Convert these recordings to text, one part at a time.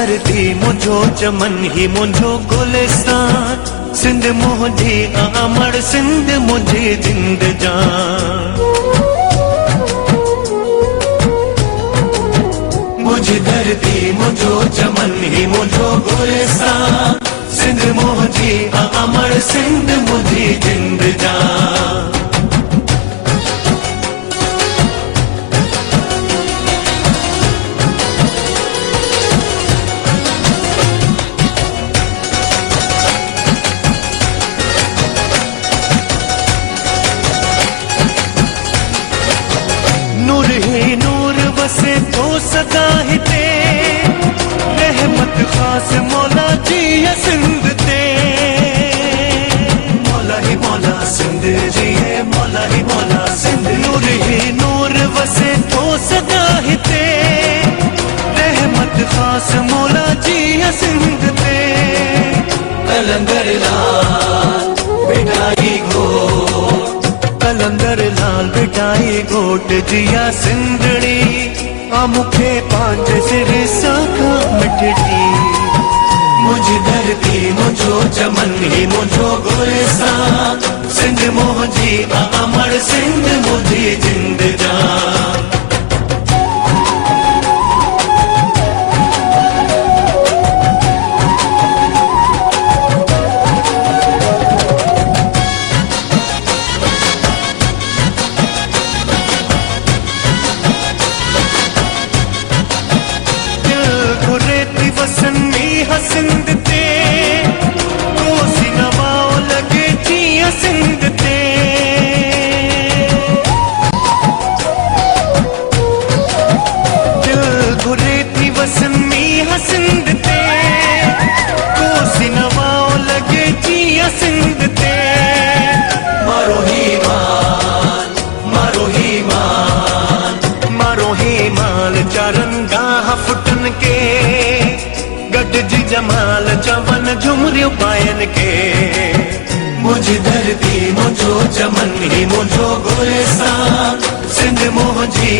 धरती मुझो चमन ही मुझो गुलिस्तान, सिंध मुझी अमर सिंध मुझी जिंद जान। मुझी धरती मुझो चमन ही मुझो गुलिस्तान, सिंध मुझी अमर सिंध मुझी जिंद जान। नूर ही नूर वसे तो सदा ही ते, रहमत खास मौला जी है सिंध ते। मौला ही मौला सिंध जी है, मौला ही मौला सिंध। नूर ही नूर वसे तो सदा ही ते, रहमत खास मौला जी है सिंध ते। कलंदर लाल बिठाई घोट, कलंदर लाल बिठाई घोट जिया सिंधड़ी, आ मुखे पांच सिर साखा मिठड़ी। मुझी धरती मुझो चमन ही मुझो गुलिस्तान, सिंध मुझी अमर सिंध मुझी जिंद जान। सिंध ते कोसी नवाओ लगे जिया सिंध ते। दिल घुरे थी वसन मीहा सिंध ते, कोसी नवाओ लगे जिया सिंध ते। मारो ही मान, मारो ही मान, मारो ही मान चारन गाह फुटन के, जी जमाल चवन झुमरियों पायन के। मुझी धरती मुझो चमन ही मुझो गुलिस्तान, सिंध मुझी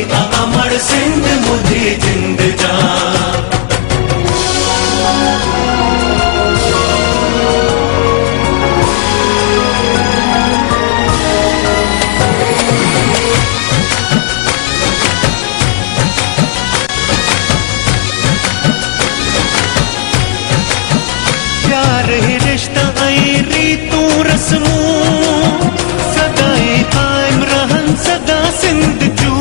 अमर सिंध मुझी जिंद जान। रिश्ता आई रीतू रस्मू, सदाई कायम रहन सदा सिंध जू।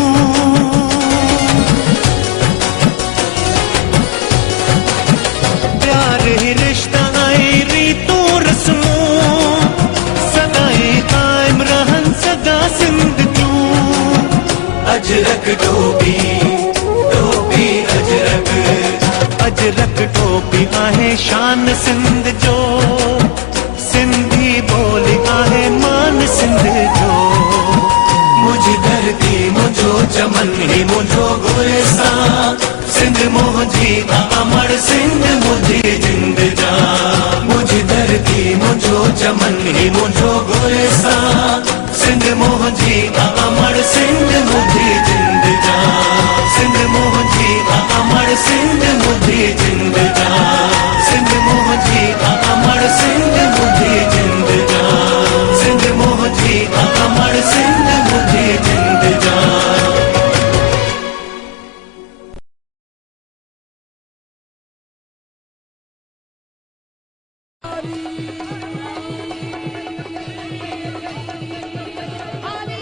प्यार ही रिश्ता आई रीतू रस्मू, सदाई कायम रहन सदा सिंध जू। अजरक टोपी टोपी अजरक, अजरक टोपी आहे शान सिंध जो, सिंधी बोली आहे मान सिंध जो। मुझी धरती मुझो चमन ही मुझो गुलिस्तान, सिंध मुझी अमर सिंध मुझी जिंद जान। मुझी धरती मुझो चमन ही मुझो गुलिस्तान, सिंध मुझी अमर सिंध मुझी जिंद जान। सिंध मुझी अमर सिंध मुझी जिंद जान। सिंध मुझी अमर सिंध मुझी जिंद जान। सिंध मुझी अमर सिंध मुझी जिंद जान। Ali